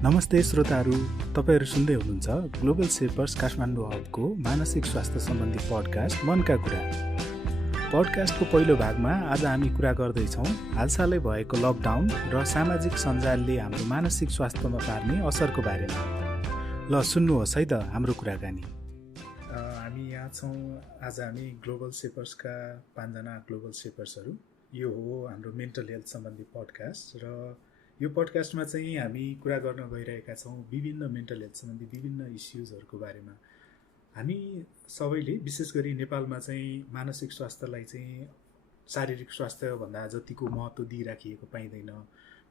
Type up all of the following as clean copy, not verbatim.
नमस्ते श्रोताहरू, तपाईहरू सुन्दै हुनुहुन्छ ग्लोबल शेपर्स काठमाडौँ हबको मानसिक स्वास्थ्य सम्बन्धी पडकास्ट मनका कुरा। पडकास्टको पहिलो भागमा आज हामी कुरा गर्दैछौँ हालसालै भएको लकडाउन र सामाजिक सञ्जालले हाम्रो मानसिक स्वास्थ्यमा पार्ने असरको बारेमा। ल सुन्नुहोस् है त हाम्रो कुराकानी। हामी यहाँ छौँ, आज हामी ग्लोबल शेपर्सका 5 जना ग्लोबल शेपर्सहरू। यो हो हाम्रो मेन्टल हेल्थ सम्बन्धी पडकास्ट र यो पडकास्टमा चाहिँ हामी कुरा गर्न गइरहेका छौँ विभिन्न मेन्टल हेल्थ सम्बन्धी विभिन्न इस्युजहरूको बारेमा। हामी सबैले विशेष गरी नेपालमा चाहिँ मानसिक स्वास्थ्यलाई चाहिँ शारीरिक स्वास्थ्यभन्दा जतिको महत्त्व दिइराखिएको पाइँदैन।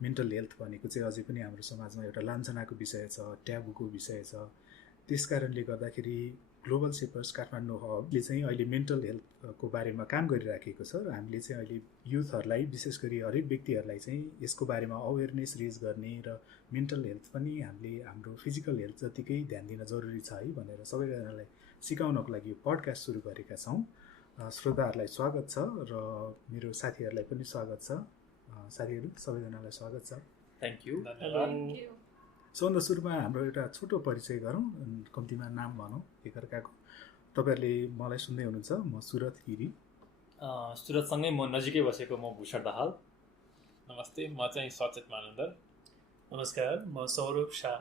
मेन्टल हेल्थ भनेको चाहिँ अझै पनि हाम्रो समाजमा एउटा लान्छनाको विषय छ, ट्याबुको विषय छ। त्यस कारणले गर्दाखेरि ग्लोबल शेपर्स काठमाडौँ हबले चाहिँ अहिले मेन्टल हेल्थको बारेमा काम गरिराखेको छ र हामीले चाहिँ अहिले युथहरूलाई विशेष गरी हरेक व्यक्तिहरूलाई चाहिँ यसको बारेमा अवेरनेस रेज गर्ने र मेन्टल हेल्थ पनि हामीले हाम्रो फिजिकल हेल्थ जतिकै ध्यान दिन जरुरी छ है भनेर सबैजनालाई सिकाउनको लागि यो पडकास्ट सुरु गरेका छौँ। श्रोताहरूलाई स्वागत छ र मेरो साथीहरूलाई पनि स्वागत छ। साथीहरू सबैजनालाई स्वागत छ। Thank you. सबभन्दा सुरुमा हाम्रो एउटा छोटो परिचय गरौँ, कम्तीमा नाम भनौँ एकअर्काको। तपाईँहरूले मलाई सुन्दै हुनुहुन्छ, म सुरत गिरी। सुरतसँगै म नजिकै बसेको म भूषण दाहाल। नमस्ते, म चाहिँ सचेत मानन्दर। नमस्कार, म सौरभ शाह।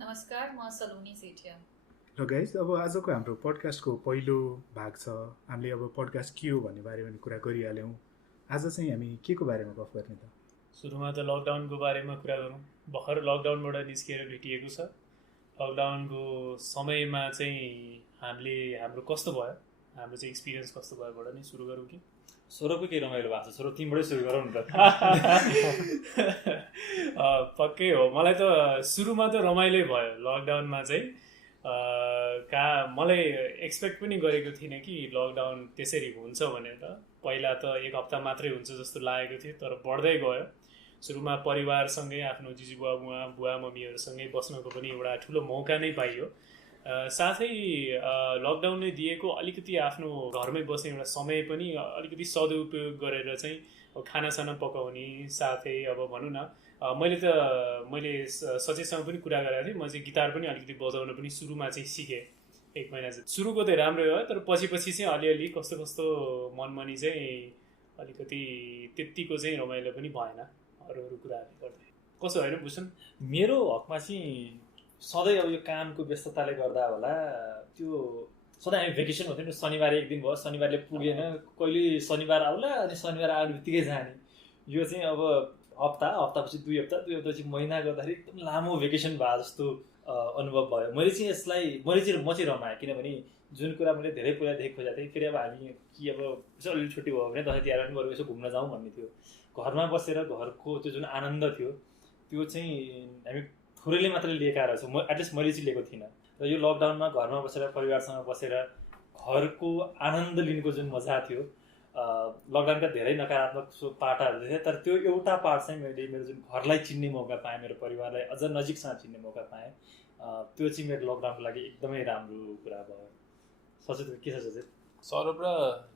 नमस्कार, म सलोनी सेठिया। र गाइज, अब आजको हाम्रो पडकास्टको पहिलो भाग छ। हामीले अब पडकास्ट के हो भन्ने बारेमा कुरा गरिहाल्यौँ। आज चाहिँ हामी के को बारेमा गफ गर्ने त? सुरुमा त लकडाउनको बारेमा कुरा गरौँ। भर्खर लकडाउनबाट निस्किएर भेटिएको छ। लकडाउनको समयमा चाहिँ हाम्रो कस्तो भयो, हाम्रो चाहिँ एक्सपिरियन्स कस्तो भयोबाट नै सुरु गरौँ कि? सौरभको के रमाइलो भएको छ? सौरभ तिमीबाटै सुरु गरौँ न त। पक्कै हो, मलाई त सुरुमा त रमाइलै भयो। लकडाउनमा चाहिँ मलाई एक्सपेक्ट पनि गरेको थिइनँ कि लकडाउन त्यसरी हुन्छ भनेर। पहिला त 1 हप्ता मात्रै हुन्छ जस्तो लागेको थियो, तर बढ्दै गयो। सुरुमा परिवारसँगै आफ्नो बुवा मम्मीहरूसँगै बस्नको पनि एउटा ठुलो मौका नै पाइयो। साथै लकडाउनले दिएको अलिकति आफ्नो घरमै बस्ने एउटा समय पनि अलिकति सदुपयोग गरेर चाहिँ खानासाना पकाउने, साथै अब भनौँ न मैले सचेतसँग पनि कुरा गरेको थिएँ। म चाहिँ गिटार पनि अलिकति बजाउन पनि सुरुमा चाहिँ सिकेँ। 1 महिना चाहिँ सुरुको चाहिँ राम्रै भयो, तर पछि चाहिँ अलिअलि कस्तो मनमनी चाहिँ अलिकति त्यत्तिको चाहिँ रमाइलो पनि भएन अरू कुराहरूले गर्दै। कसो होइन भूषण? मेरो हकमा चाहिँ सधैँ अब यो कामको व्यस्तताले गर्दा होला, त्यो सधैँ हामी भेकेसन हुन्थ्यो नि। शनिबार 1 दिन भयो, शनिबारले पुगेन, कहिले शनिबार आउला अनि शनिबार आउने बित्तिकै जाने। यो चाहिँ अब हप्तापछि 2 हप्तापछि महिना गर्दाखेरि एकदम लामो भेकेसन भए जस्तो अनुभव भयो। म चाहिँ रमाएँ, किनभने जुन कुरा मैले धेरै पहिलादेखि खोजेको थिएँ। फेरि अब हामी कि अब यसो अलिअलि छुट्टी भयो भने दसैँ तिहारमा पनि बरु यसो घुम्न जाउँ भन्ने थियो। घरमा बसेर घरको त्यो जुन आनन्द थियो त्यो चाहिँ हामी थोरैले मात्रै लिएका रहेछौँ। एटलिस्ट मैले चाहिँ लिएको थिइनँ। र यो लकडाउनमा घरमा बसेर परिवारसँग बसेर घरको आनन्द लिनुको जुन मजा थियो, लकडाउनका धेरै नकारात्मक पाटाहरू थिए, तर त्यो एउटा पार्ट चाहिँ मैले मेरो जुन घरलाई चिन्ने मौका पाएँ, मेरो परिवारलाई अझ नजिकसँग चिन्ने मौका पाएँ। त्यो चाहिँ मेरो लकडाउनको लागि एकदमै राम्रो कुरा भयो। सचेत के छ सचेत? सौरभ र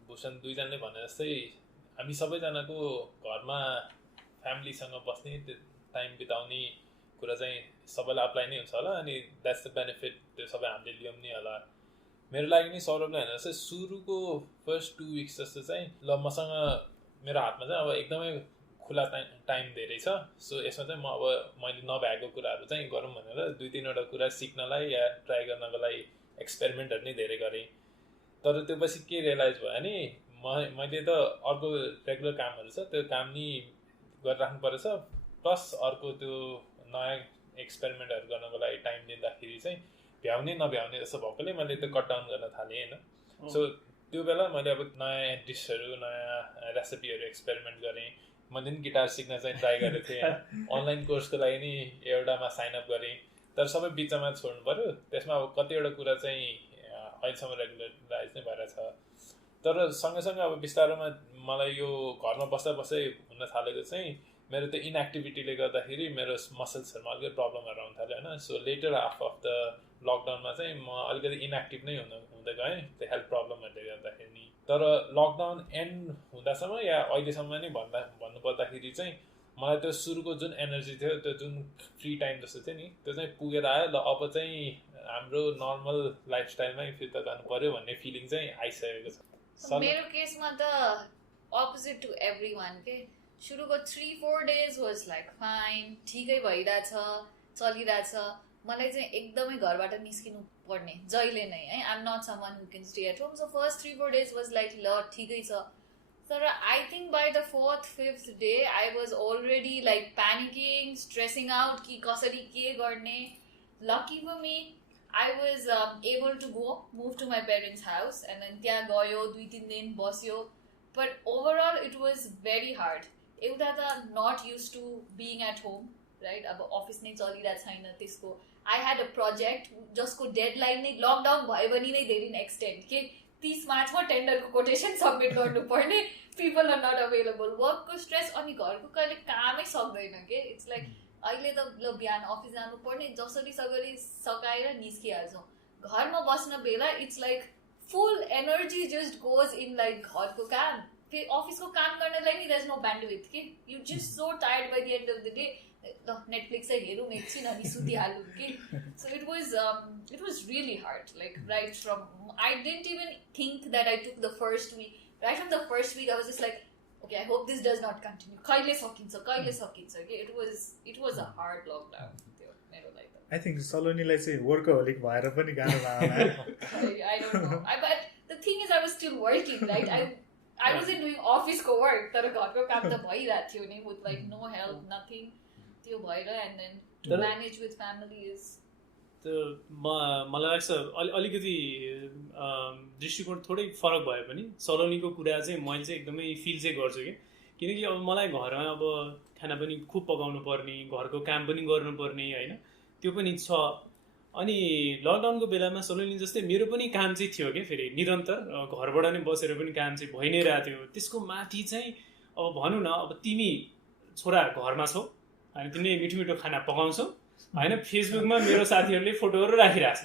भूषण दुईजनाले भने जस्तै हामी सबैजनाको घरमा फ्यामिलीसँग बस्ने, टाइम बिताउने कुरा चाहिँ सबैलाई अप्लाई नै हुन्छ होला। अनि द्याट्स द बेनिफिट, त्यो सबै हामीले लियौँ नि होला। मेरो लागि नि सौरभले भने जस्तै सुरुको फर्स्ट 2 विक्स जस्तो चाहिँ मसँग मेरो हातमा चाहिँ अब एकदमै खुला टाइम धेरै छ। सो यसमा चाहिँ मैले नभ्याएको कुराहरू चाहिँ गरौँ भनेर 2-3वटा कुरा सिक्नलाई या ट्राई गर्नको लागि एक्सपेरिमेन्टहरू नै धेरै गरेँ। तर त्यो पछि के रियलाइज भयो भने मैले त अर्को रेगुलर कामहरू छ, त्यो काम नि गरिराख्नु परेछ, प्लस अर्को त्यो नयाँ एक्सपेरिमेन्टहरू गर्नको लागि टाइम दिँदाखेरि चाहिँ भ्याउने नभ्याउने जस्तो भएकोले मैले त्यो कट डाउन गर्न थालेँ होइन। सो त्यो बेला मैले अब नयाँ डिसहरू, नयाँ रेसिपीहरू एक्सपेरिमेन्ट गरेँ। मैले पनि गिटार सिक्न चाहिँ ट्राई गरेको थिएँ। अनलाइन कोर्सको लागि नि एउटामा साइनअप गरेँ, तर सबै बिचमा छोड्नु पऱ्यो। त्यसमा अब कतिवटा कुरा चाहिँ अहिलेसम्म रेगुलराइज नै भएर छ। तर सँगसँगै अब बिस्तारोमा मलाई यो घरमा बस्दै हुन थालेको चाहिँ मेरो त्यो इनएक्टिभिटीले गर्दाखेरि मेरो मसल्सहरूमा अलिकति प्रब्लमहरू आउनु थाल्यो होइन। So later half of the लकडाउनमा चाहिँ म अलिकति इनएक्टिभ नै हुँदै गएँ त्यो हेल्थ प्रब्लमहरूले गर्दाखेरि नि। तर लकडाउन एन्ड हुँदासम्म या अहिलेसम्म नै भन्नुपर्दाखेरि चाहिँ मलाई त्यो सुरुको जुन एनर्जी थियो त्यो जुन फ्री टाइम जस्तो थियो नि त्यो चाहिँ पुगेर आयो ल अब चाहिँ हाम्रो नर्मल लाइफस्टाइलमै फिर्ता जानु पर्यो भन्ने फिलिङ चाहिँ आइसकेको छ। मेरो केसमा त अपोजिट टु एभ्रीवान के सुरुको 3-4 days वाज लाइक फाइन ठिकै भइरहेछ चलिरहेछ। मलाई चाहिँ एकदमै घरबाट निस्किनु पर्ने जहिले नै है I am not someone who can stay at home. So first 3-4 days was like ल ठिकै छ। तर I think by the 4th-5th day I was already like panicking stressing out कि कसरी के गर्ने। Lucky for me I was able to move to my parents' house and then त्यहाँ गयो 2-3 दिन बस्यो। But overall it was very hard. एउटा त not used to being at home, right? अब अफिस नै चलिरहेको छैन त्यसको। I had a project जसको डेडलाइन नै लकडाउन भयो भने नै धेरै एक्सटेन्ड के 30 मार्चमा टेन्डरको कोटेसन सबमिट गर्नुपर्ने। People are not available. वर्कको स्ट्रेस अनि घरको कहिले कामै सक्दैन के। इट्स लाइक अहिले त ल बिहान अफिस जानुपर्ने जसरी सगरी सकाएर निस्किहाल्छौँ। घरमा बस्न बेला it's like full energy just goes in like घरको काम फेरि अफिसको काम गर्नलाई नि देयर इज नो ब्यान्डविड्थ के you just so tired by the end of the day ल नेटफ्लिक्सै हेरौँ एकछिन अनि सुतिहालौँ कि। So it was really hard like right from I didn't even think that I took the first week right from the first week I was just like okay, I hope this does not continue. कहिले सकिन्छ के it was a hard lockdown त्यो मेरो लागि त। I think सलोनीलाई चाहिँ workaholic भएर पनि गाह्रो लाग्यो। I don't know. But the thing is I was still working, right? I wasn't doing office को work तर घरको काम त भइरहेको थियो नि with like no help, nothing. त्यो भएर and then to manage with family is मलाई लाग्छ अलिकति दृष्टिकोण थोरै फरक भए पनि सलोनीको कुरा चाहिँ मैले चाहिँ एकदमै फिल चाहिँ गर्छु कि किनकि अब मलाई घरमा अब खाना पनि खुब पकाउनु पर्ने घरको काम पनि गर्नुपर्ने होइन त्यो पनि छ। अनि लकडाउनको बेलामा सलोनी जस्तै मेरो पनि काम चाहिँ थियो कि फेरि निरन्तर घरबाट नै बसेर पनि काम चाहिँ भइ नै रहेको थियो। त्यसको माथि चाहिँ अब भनौँ न अब तिमी छोरा घरमा छौ अनि तिमीले मिठो मिठो खाना पकाउँछौ होइन फेसबुकमा मेरो साथीहरूले फोटोहरू राखिरहेछ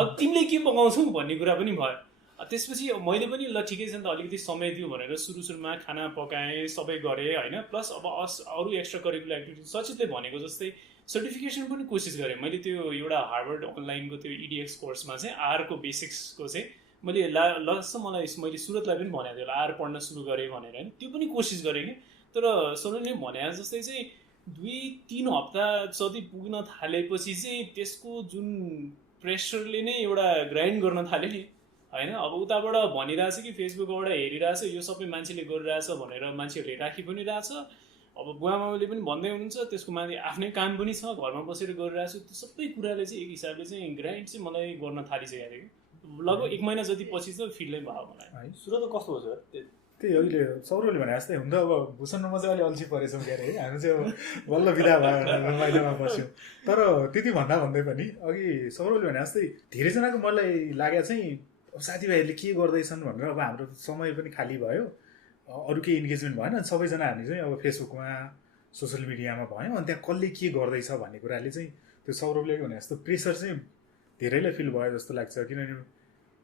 अब तिमीले के पकाउँछौ भन्ने कुरा पनि भयो। त्यसपछि मैले पनि ल ठिकै छ नि त अलिकति समय दियो भनेर सुरुमा खाना पकाएँ सबै गरेँ होइन। प्लस अब अरू एक्स्ट्रा करिकुलर एक्टिभिटी सचितले भनेको जस्तै सर्टिफिकेसन पनि कोसिस गरेँ मैले। त्यो एउटा हार्वर्ड अनलाइनको त्यो EDX कोर्समा चाहिँ आरको बेसिक्सको चाहिँ मैले मैले सुरतलाई पनि भनेको थियो आर पढ्न सुरु गरेँ भनेर होइन त्यो पनि कोसिस गरेँ कि। तर सलोनीले भने जस्तै चाहिँ 2-3 हप्ता जति पुग्न थालेपछि चाहिँ त्यसको जुन प्रेसरले नै एउटा ग्राइन्ड गर्न थाल्यो नि होइन। अब उताबाट भनिरहेछ कि फेसबुकबाट हेरिरहेछ यो सबै मान्छेले गरिरहेछ भनेर मान्छेहरूले राखी पनि रहेछ। अब बुवामाले पनि भन्दै हुनुहुन्छ त्यसको माथि आफ्नै काम पनि छ घरमा बसेर गरिरहेछ। त्यो सबै कुराले चाहिँ एक हिसाबले चाहिँ ग्राइन्ड चाहिँ मलाई गर्न थालिसकेको थियो कि लगभग 1 महिना जति पछि त फिल्डै भयो मलाई। सुरु त कस्तो भयो त्यही अहिले सौरभले भने जस्तै हुन त अब भूषणमा चाहिँ अलि अल्छी परेछौँ क्यारे है हामी चाहिँ अब बल्ल बिदा भएर महिनामा बस्यौँ। तर त्यति भन्दै पनि अघि सौरभले भने जस्तै धेरैजनाको मलाई लागेको चाहिँ अब साथीभाइहरूले के गर्दैछन् भनेर अब हाम्रो समय पनि खाली भयो अरू केही इन्गेजमेन्ट भएन सबैजना हामी चाहिँ अब फेसबुकमा सोसियल मिडियामा भयौँ अनि त्यहाँ कसले के गर्दैछ भन्ने कुराले चाहिँ त्यो सौरभले भने जस्तो प्रेसर चाहिँ धेरैलाई फिल भयो जस्तो लाग्छ। किनभने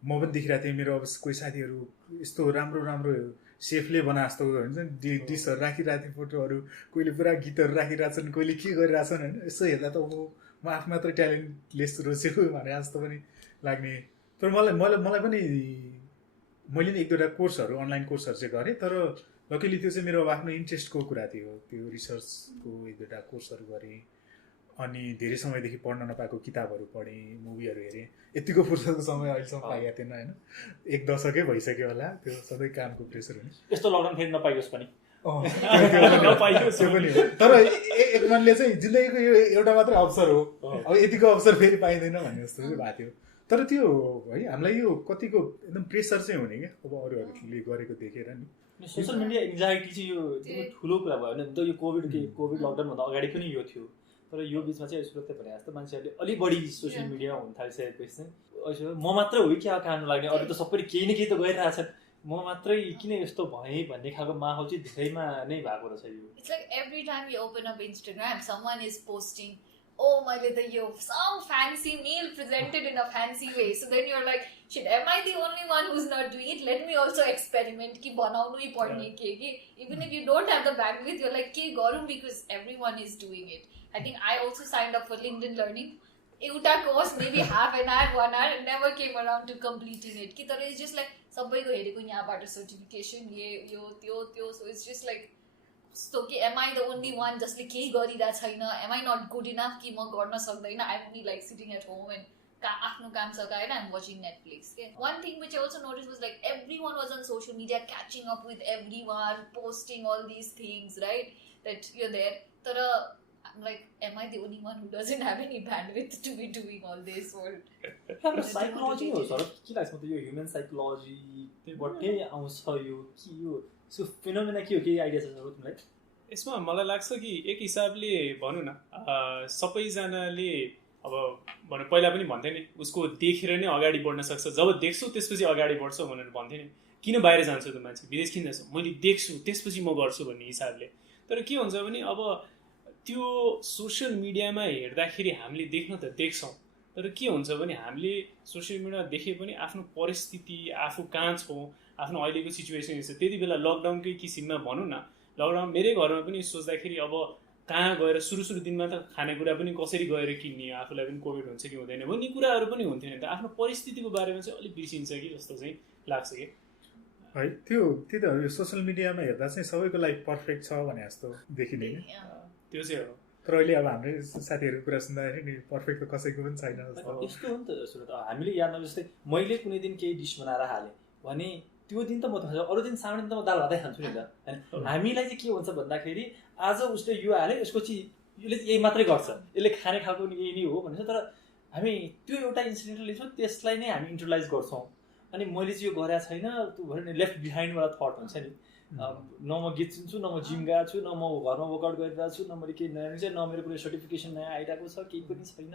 म पनि देखिरहेको थिएँ मेरो अब कोही साथीहरू यस्तो राम्रो सेफले बना जस्तो हुन्छ नि डिसहरू राखिरहेको थिएँ फोटोहरू कोहीले पुरा गीतहरू राखिरहेछन् कोहीले के गरिरहेछन् होइन। यसो हेर्दा त म आफू मात्रै ट्यालेन्टलेस रोजेको भने जस्तो पनि लाग्ने। तर मलाई पनि मैले नि 1-2 कोर्सहरू अनलाइन कोर्सहरू चाहिँ गरेँ तर लकिली त्यो चाहिँ मेरो अब आफ्नो इन्ट्रेस्टको कुरा थियो। त्यो रिसर्चको 1-2 कोर्सहरू गरेँ अनि धेरै समयदेखि पढ्न नपाएको किताबहरू पढेँ मुभीहरू हेरेँ। यतिको फुर्सदको समय अहिलेसम्म पाएको थिएन होइन 1 दशकै भइसक्यो होला त्यो सधैँ कामको प्रेसर हुने यस्तो लकडाउन फेरि नपाइयोस् पनि नपाइयोस् त्यो पनि हो। तर एक मनले चाहिँ जिन्दगीको यो एउटा मात्रै अवसर हो अब यतिको अवसर फेरि पाइँदैन भन्ने जस्तो चाहिँ भएको थियो। तर त्यो है हामीलाई यो कतिको एकदम प्रेसर चाहिँ हुने क्या अब अरूहरूले गरेको देखेर नि। सोसियल मिडिया एङ्जाइटी चाहिँ यो एकदमै ठुलो कुरा भयो होइन। त यो कोभिड लकडाउनभन्दा अगाडि पनि यो थियो तर यो बिचमा चाहिँ सुरक्षित भने जस्तो मान्छेहरूले अलिक बढी सोसियल मिडिया हुन थालिसकेपछि चाहिँ म मात्रै हो कि काम लाग्ने अरू त सबैले केही न केही त गरिरहेछन् म मात्रै किन यस्तो भएँ भन्ने खालको माहौल चाहिँ धेरैमा नै भएको रहेछ यो। It's like every time you open up Instagram someone is posting oh मैले त यो some fancy meal presented in a fancy way, so then you're like shit, am I the only one who's not doing it? Let me also experiment कि बनाउनु ही पर्ने के even if you don't have the bandwidth, you're like के गरौँ because everyone is doing it. I think I also signed up for LinkedIn Learning. एउटा course maybe half an hour 1 hour, never came around to completing it कि तर it's just like सबैको हेरेको यहाँबाट certification यो त्यो, so it's just like so कि am I the only one जसले केही गरिरहेको छैन, am I not good enough कि म गर्न सक्दैन, I'm only like sitting at home and आफ्नो काम सकाएर I'm watching Netflix. One thing which I also noticed was like everyone was on social media catching up with everyone, posting all these things, right, that you're there. तर I'm like, am I the only one who doesn't have any bandwidth to be doing all this? Or psychology हो sir, के लाग्छ म त यो human साइकोलोजीबाटै आउँछ यो कि यो सो फिनोमेना के हो, केही आइडिया छ सर तिमीलाई? यसमा मलाई लाग्छ कि एक हिसाबले भनौँ न सबैजनाले अब भनौँ पहिला पनि भन्थे नि उसको देखेर नै अगाडि बढ्न सक्छ, जब देख्छु त्यसपछि अगाडि बढ्छौ भनेर भन्थे नि, किन बाहिर जान्छु त मान्छे विदेश किन जान्छु, मैले देख्छु त्यसपछि म गर्छु भन्ने हिसाबले। तर के हुन्छ भने अब त्यो सोसियल मिडियामा हेर्दाखेरि हामीले देख्न त देख्छौँ, तर के हुन्छ भने हामीले सोसियल मिडियामा देखे पनि आफ्नो परिस्थिति आफू कहाँ छौँ, आफ्नो अहिलेको सिचुएसन छ, त्यति बेला लकडाउनकै किसिममा भनौँ न, लकडाउन मेरै घरमा पनि सोच्दाखेरि अब कहाँ गएर सुरु दिनमा त खानेकुरा पनि कसरी गएर किन्ने, आफूलाई पनि कोभिड हुन्छ कि हुँदैन भन्ने कुराहरू पनि हुन्थ्यो नि त, आफ्नो परिस्थितिको बारेमा चाहिँ अलिक बिर्सिन्छ कि जस्तो चाहिँ लाग्छ कि है। त्यो त यो सोसियल मिडियामा हेर्दा चाहिँ सबैको लाइफ पर्फेक्ट छ भने जस्तो देखिने, त्यो चाहिँ हो। तर अहिले अब हाम्रो साथीहरूको कुरा सुन्दाखेरि नि पर्फेक्ट त कसैको पनि छैन जस्तो। यस्तो हो नि त सुरत, हामीले याद नगर्नु जस्तै मैले कुनै दिन केही डिस बनाएर हालेँ भने त्यो दिन त म त खान्छु, अरू दिन सामान्य दिन त म दाल भातै खान्छु नि त होइन। हामीलाई चाहिँ के हुन्छ भन्दाखेरि आज उसले यो हाल्यो यसको चाहिँ यसले यही मात्रै गर्छ, यसले खाने खालको यही नै हो भन्छ, तर हामी त्यो एउटा इन्सिडेन्टल लिन्छौँ त्यसलाई नै हामी इन्टरलाइज गर्छौँ, अनि मैले चाहिँ यो गरेको छैन त्यो भन्यो नि लेफ्ट बिहाइन्डवाला थट हुन्छ नि, न म गीत सुन्छु, न म जिम गएको छु, न म घरमा वर्कआउट गरिरहेको छु, न मैले केही नयाँ छ, न मेरो कुनै सर्टिफिकेसन नयाँ आइरहेको छ, केही पनि छैन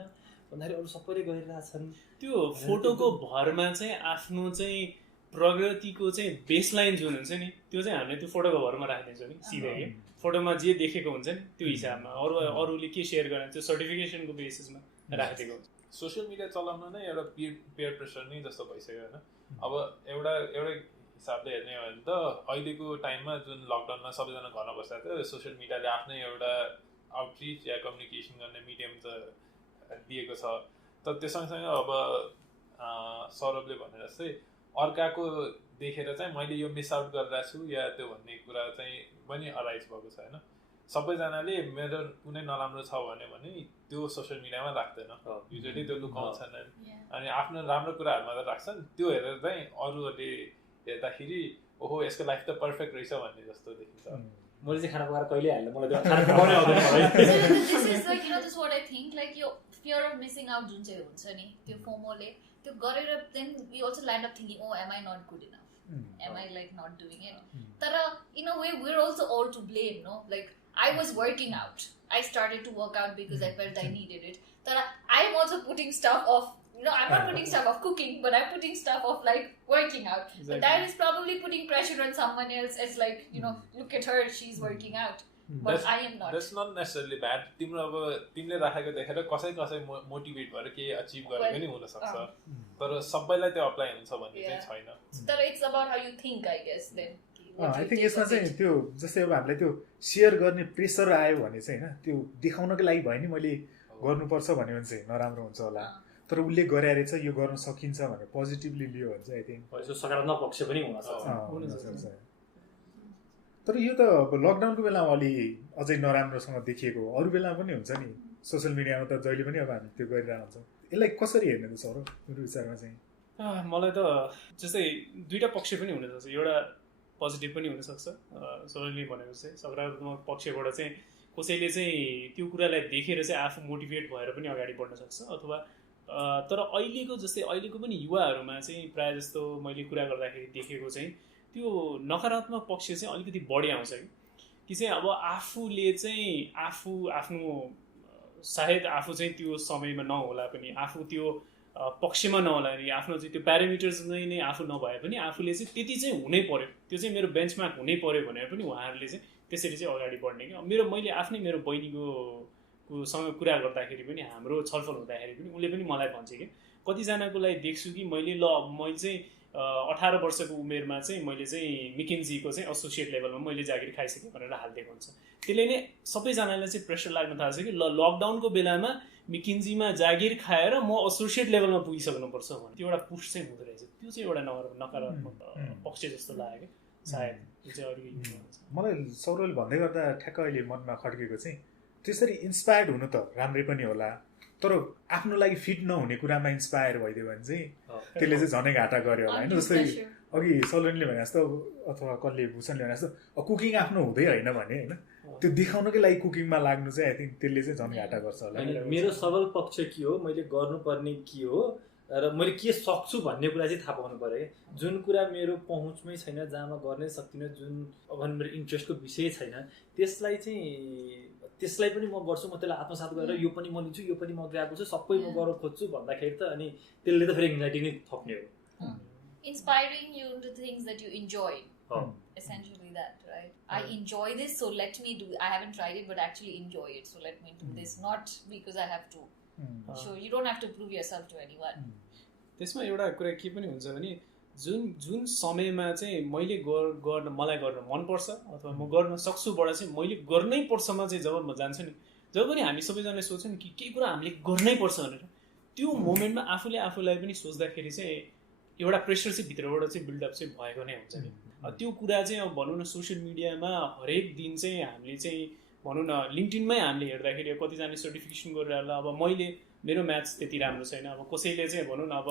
भन्दाखेरि अरू सबैले गरिरहेछन्। त्यो फोटोको भरमा चाहिँ आफ्नो चाहिँ प्रगतिको चाहिँ बेसलाइन जुन हुन्छ नि त्यो चाहिँ हामीले त्यो फोटोको भरमा राखिदिन्छौँ नि सिधै कि फोटोमा जे देखेको हुन्छ नि त्यो हिसाबमा अरूले के सेयर गरेर त्यो सर्टिफिकेसनको बेसिसमा राखिदिएको हुन्छ। सोसियल मिडिया चलाउन नै एउटा पियर प्रेसर नै जस्तो भइसक्यो होइन। अब एउटा हिसाबले हेर्ने हो भने त अहिलेको टाइममा जुन लकडाउनमा सबैजना घरमा बसेको थियो, सोसियल मिडियाले आफ्नै एउटा आउटरिच या कम्युनिकेसन गर्ने मिडियम त दिएको छ। तर त्यो सँगसँगै अब सौरभले भने जस्तै अर्काको देखेर चाहिँ मैले यो मिस आउट गरिरहेको छु या त्यो भन्ने कुरा चाहिँ पनि अराइज भएको छ होइन। सबैजनाले मेरो कुनै नराम्रो छ भने त्यो सोसियल मिडियामा राख्दैन, युजली त्यो लुकाउँछन् अनि आफ्नो राम्रो कुराहरूमा त राख्छन्, त्यो हेरेर चाहिँ अरूहरूले हेर्दाखेरि ओहो यसको लाइफ त पर्फेक्ट रहेछ भन्ने जस्तो देखिन्छ। मैले चाहिँ खाना पकाएर कहिले हाल्नु, मलाई त्यो खाना पकाउनै आउँदैन। This is like, you know, this is what I think, like your fear of missing out जुन चाहिँ हुन्छ नि त्यो फोमोले त्यो गरेर then we also land up thinking, oh am I not good enough, am I like not doing it. तर in a way we're also all to blame, no? Like I was working out, I started to work out because I felt I needed it. But I'm also putting stuff of, you know, I'm not putting stuff of cooking, but I'm putting stuff of like working out. Exactly. But that is probably putting pressure on someone else as like, you know, look at her, she's working out. But I am not. That's not necessarily bad. तिम्रो अब तिमीले राखेको देखेर कसै motivate भएर केही achieve गरेको नि हुन सक्छ, तर सबैलाई त्यो अप्लाई हुन्छ भन्ने चाहिँ छैन। तर it's about how you think, I guess then. I think यसमा चाहिँ त्यो जस्तै अब हामीलाई त्यो सेयर गर्ने प्रेसर आयो भने चाहिँ हैन त्यो देखाउनको लागि भयो नि मैले गर्नुपर्छ भन्यो भने चाहिँ नराम्रो हुन्छ होला, तर उसले गरे रहेछ यो गर्न सकिन्छ भनेर पोजिटिभली लियो भने चाहिँ आई थिंक यसो सकारात्मक पक्ष पनि हुन सक्छ। तर यो त अब लकडाउनको बेलामा अलि अझै नराम्रोसँग देखिएको, अरू बेला पनि हुन्छ नि सोसियल मिडियामा त जहिले पनि अब हामी त्यो गरिरहेको हुन्छौँ, यसलाई कसरी हेर्ने त सर मेरो विचारमा चाहिँ? मलाई त जस्तै दुईटा पक्ष पनि हुनसक्छ, एउटा पोजिटिभ पनि हुनसक्छ, सबैले भनेको चाहिँ सकारात्मक पक्षबाट चाहिँ कसैले चाहिँ त्यो कुरालाई देखेर चाहिँ आफू मोटिभेट भएर पनि अगाडि बढ्न सक्छ, अथवा तर अहिलेको जस्तै अहिलेको पनि युवाहरूमा चाहिँ प्रायः जस्तो मैले कुरा गर्दाखेरि देखेको चाहिँ त्यो नकारात्मक पक्ष चाहिँ अलिकति बढी आउँछ कि चाहिँ अब आफूले चाहिँ आफ्नो सायद आफू चाहिँ त्यो समयमा नहोला पनि, आफू त्यो पक्षमा नहोला नि, आफ्नो चाहिँ त्यो प्यारामिटर्स नै आफू नभए पनि आफूले चाहिँ त्यति चाहिँ हुनै पर्यो, त्यो चाहिँ मेरो बेन्चमार्क हुनै पर्यो भनेर पनि उहाँहरूले चाहिँ त्यसरी चाहिँ अगाडि बढ्ने कि। मैले आफ्नै मेरो बहिनीको सँग कुरा गर्दाखेरि पनि हाम्रो छलफल हुँदाखेरि पनि उसले पनि मलाई भन्छ कि कतिजनाको लागि देख्छु कि मैले मैले चाहिँ 18 वर्षको उमेरमा चाहिँ मैले चाहिँ मिकिन्जीको चाहिँ एसोसिएट लेभलमा मैले जागिर खाइसकेँ भनेर हालिदिएको हुन्छ। त्यसले नै सबैजनालाई चाहिँ प्रेसर लाग्न थाल्छ कि लकडाउनको बेलामा मिकिन्जीमा जागिर खाएर म एसोसिएट लेभलमा पुगिसक्नुपर्छ भने त्यो एउटा पुश चाहिँ हुँदो रहेछ। त्यो चाहिँ एउटा नकारात्मक पक्ष जस्तो लाग्यो कि सायद त्यो चाहिँ अलिकति मलाई सौरवले भन्दै गर्दा ठ्याक्क अहिले मनमा खड्केको चाहिँ त्यसरी इन्सपायर्ड हुनु त राम्रै पनि होला, तर आफ्नो लागि फिट नहुने कुरामा इन्सपायर भइदियो भने चाहिँ त्यसले चाहिँ झनै घाटा गर्यो होला होइन। जस्तै अघि सलोनीले भने जस्तो अथवा कसले भूषणले भने जस्तो कुकिङ आफ्नो हुँदै होइन भने होइन त्यो देखाउनकै लागि कुकिङमा लाग्नु चाहिँ आई थिङ्क त्यसले चाहिँ झन् घाटा गर्छ होला। मेरो सबल पक्ष के हो, मैले गर्नुपर्ने के हो र मैले के सक्छु भन्ने कुरा चाहिँ थाहा पाउनु पऱ्यो। जुन कुरा मेरो पहुँचमै छैन, जहाँमा गर्नै सक्दिनँ, जुन अब मेरो इन्ट्रेस्टको विषय छैन, त्यसलाई पनि म गर्छु, म त्यसलाई आत्मसात गरेर यो पनि म लिन्छु, यो पनि म ग्राब गर्छु, सबै म गर्न खोज्छु भन्दाखेरि त अनि त्यसले त फेरि एङ्जाइटी नै थप्ने हो। Inspiring you into things that you enjoy. Essentially that, right? I enjoy this, so let me do. I haven't tried it, but actually enjoy it, so let me do this. Not because I have to. So you don't have to prove yourself to anyone. त्यसमा एउटा कुरा के पनि हुन्छ भने जुन समयमा चाहिँ मैले मलाई गर्न मनपर्छ अथवा म गर्न सक्छुबाट चाहिँ मैले गर्नै पर्छमा चाहिँ जब म जान्छु नि, जब पनि हामी सबैजनाले सोच्छौँ कि केही कुरा हामीले गर्नै पर्छ भनेर, त्यो मोमेन्टमा आफूलाई पनि सोच्दाखेरि चाहिँ एउटा प्रेसर चाहिँ भित्रबाट चाहिँ बिल्डअप चाहिँ भएको नै हुन्छ नि। त्यो कुरा चाहिँ अब भनौँ न सोसियल मिडियामा हरेक दिन चाहिँ हामीले चाहिँ भनौँ न लिङ्क्डइनमै हामीले हेर्दाखेरि कतिजनाले सर्टिफिकेसन गरेर होला, अब मेरो म्याथ्स त्यति राम्रो छैन, अब कसैले चाहिँ भनौँ न अब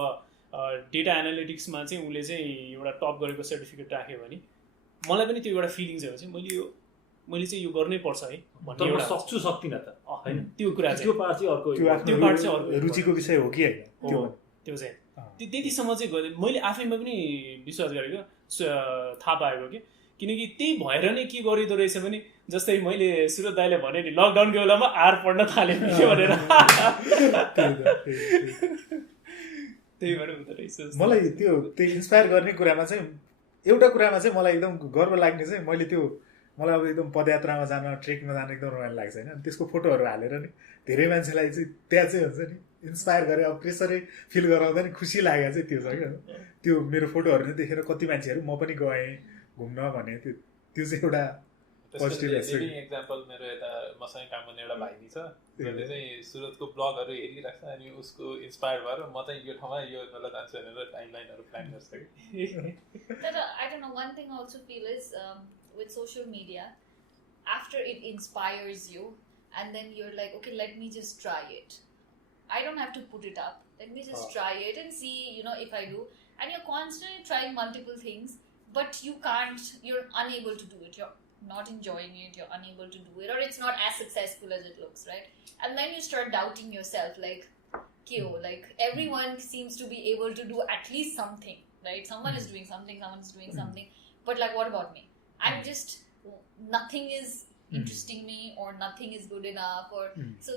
डेटा एनालिटिक्समा चाहिँ उसले चाहिँ एउटा टप गरेको सर्टिफिकेट राख्यो भने मलाई पनि त्यो एउटा फिलिङ चाहिँ हुन्छ मैले चाहिँ यो गर्नै पर्छ है भन्ने एउटा सक्छु सक्दिनँ त होइन, त्यो कुरा चाहिँ त्यो पार्ट चाहिँ रुचिको विषय हो कि होइन त्यो चाहिँ त्यतिसम्म चाहिँ गरेँ मैले आफैमा पनि विश्वास गरेको थाहा पाएको कि किनकि त्यही भएर नै के गरिँदो रहेछ भने जस्तै मैले सुरत दाइले भने नि लकडाउनको बेलामा आर पढ्न थालेँ भनेर त्यही भएर हुँदो रहेछ। मलाई त्यो इन्सपायर गर्ने कुरामा चाहिँ एउटा कुरामा चाहिँ मलाई एकदम गर्व लाग्ने चाहिँ मलाई अब एकदम पदयात्रामा जान ट्रेकमा जान एकदम रमाइलो लाग्छ होइन। त्यसको फोटोहरू हालेर नि धेरै मान्छेलाई चाहिँ त्यहाँ चाहिँ हुन्छ नि इन्सपायर गरेर अब प्रेसरै फिल गराउँदा नि खुसी लागेको चाहिँ त्यो छ क्या। त्यो मेरो फोटोहरू देखेर कति मान्छेहरू म पनि गएँ घुम्न भने त्यो चाहिँ एउटा पोजिटिभ एक्जाम्पल मेरो यता मसँग काम गर्ने एउटा भाइनी छ, जसले चाहिँ सुरतको ब्लगहरू हेरिरहेको छ अनि उसको इन्सपायर भएर म चाहिँ यो ठाउँमा यो बेला जान्छु भनेर टाइमलाइनहरू प्लान गर्छ कि। तर I don't know, one thing I also feel is with social media, after it inspires you and then you're like, okay, let me just try it. I don't have to put it up. Let me just try it and see, if I do. And you're constantly trying multiple things, but you're unable to do it. You're not enjoying it, you're unable to do it, or it's not as successful as it looks, right? And then you start doubting yourself, like everyone seems to be able to do at least something, right? Someone is doing something, someone's doing something, but like, what about me? I'm just, nothing is interesting me, or nothing is good enough, or so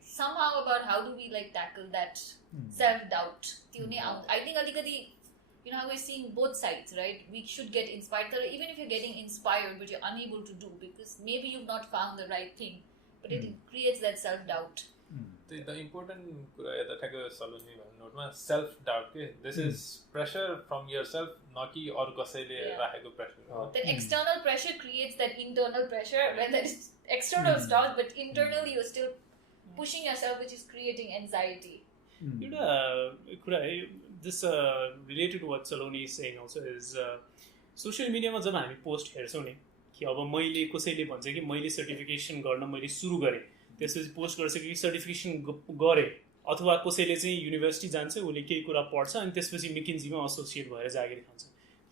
somehow about how do we tackle that self-doubt. I think alikati, how we're seeing both sides, right? We should get inspired. Even if you're getting inspired, but you're unable to do because maybe you've not found the right thing, but it creates that self-doubt. The important कुरा यता ठ्याक्कै सलोनी भन्ने नोटमा self doubt के this is pressure from yourself न कि अरू कसैले राखेको pressure. That external pressure creates that internal pressure when that is external stuff, but internally you're still pushing yourself, which is creating anxiety. एउटा कुरा है, this related to what Saloni is saying also is social media मा जब हामी post हेर्छौँ नि कि अब मैले कसैले भन्छ कि मैले सर्टिफिकेसन गर्न मैले सुरु गरेँ, त्यसपछि पोस्ट गर्छ कि सर्टिफिकेसन गरेँ, अथवा कसैले चाहिँ युनिभर्सिटी जान्छ उसले केही कुरा पढ्छ अनि त्यसपछि मिकिन्जीमा एसोसिएट भएर जागिर खान्छ.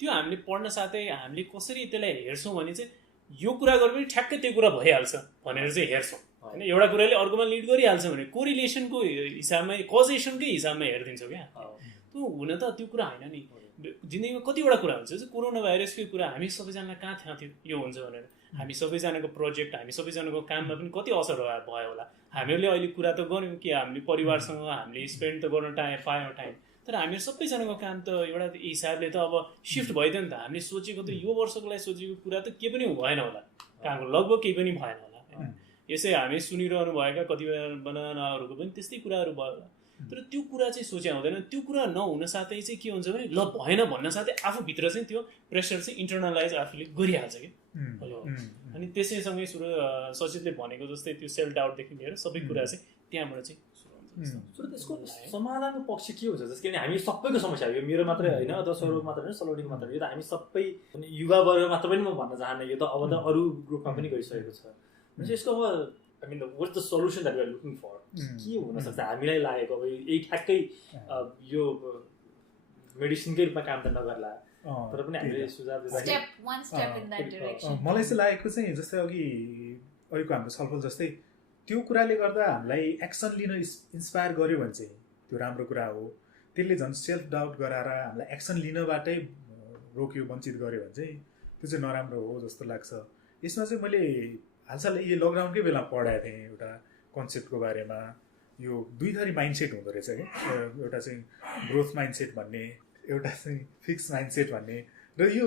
त्यो हामीले पढ्न साथै हामीले कसरी त्यसलाई हेर्छौँ भने चाहिँ यो कुरा गरेर पनि ठ्याक्कै त्यो कुरा भइहाल्छ भनेर चाहिँ हेर्छौँ होइन. एउटा कुराले अर्कोमा लिड गरिहाल्छ भने कोरिलेसनको हिसाबमै कजेसनकै हिसाबमा हेरिदिन्छौँ क्या. त्यो हुन त त्यो कुरा होइन नि. जिन्दगीमा कतिवटा कुरा हुन्छ चाहिँ कोरोना भाइरसकै कुरा हामी सबैजनालाई कहाँ थाहा थियो यो हुन्छ भनेर. हामी सबैजनाको प्रोजेक्ट हामी सबैजनाको काममा पनि कति असर भयो होला. हामीहरूले अहिले कुरा त गऱ्यौँ कि हामीले परिवारसँग हामीले स्पेन्ड त गर्न पायौँ टाइम, तर हामीहरू सबैजनाको काम त एउटा हिसाबले त अब सिफ्ट भइदियो नि त. हामीले सोचेको त यो वर्षको लागि सोचेको कुरा त केही पनि भएन होला, कामको लगभग केही पनि भएन होला. यसै हामी सुनिरहनु भएका कतिजनाहरूको पनि त्यस्तै कुराहरू भयो होला, तर त्यो कुरा चाहिँ सोचे हुँदैन। त्यो कुरा नहुन साथै चाहिँ के हुन्छ भने ल भएन भन्न साथै आफूभित्र चाहिँ त्यो प्रेसर चाहिँ इन्टरनलाइज आफूले गरिहाल्छ कि। अनि त्यसैसँगै सचितले भनेको जस्तै त्यो सेल्फ डाउटदेखि लिएर सबै कुरा चाहिँ त्यहाँबाट चाहिँ सुरु त्यसको समाधानको पक्ष के हुन्छ? जस्तो किनभने हामी सबैको समस्या हो, यो मेरो मात्रै होइन अथवा सौरभ मात्रै होइन, सलोनीको मात्रै, यो त हामी सबै युवा वर्ग मात्र पनि म भन्न चाहन्न, यो त अब त अरू ग्रुपमा पनि गइसकेको छ। यसको अब I mean what's the solution that we are looking for? के हुनसक्छ हामीलाई लागेको? अब यही ठ्याक्कै यो मेडिसिनकै रूपमा काम त नगर्ला, तर पनि हामीले सुझाव मलाई चाहिँ लागेको चाहिँ जस्तै अघिको हाम्रो छलफल जस्तै त्यो कुराले गर्दा हामीलाई एक्सन लिन इन्सपायर गर्यो भने चाहिँ त्यो राम्रो कुरा हो। त्यसले झन् सेल्फ डाउट गराएर हामीलाई एक्सन लिनबाटै रोक्यो, वञ्चित गर्यो भने चाहिँ त्यो चाहिँ नराम्रो हो जस्तो लाग्छ। यसमा चाहिँ मैले हालसाल यो लकडाउनकै बेला पढाएको थिएँ एउटा कन्सेप्टको बारेमा। यो दुई थरी माइन्डसेट हुँदो रहेछ क्या, एउटा चाहिँ ग्रोथ माइन्डसेट भन्ने, एउटा चाहिँ फिक्स माइन्डसेट भन्ने। र यो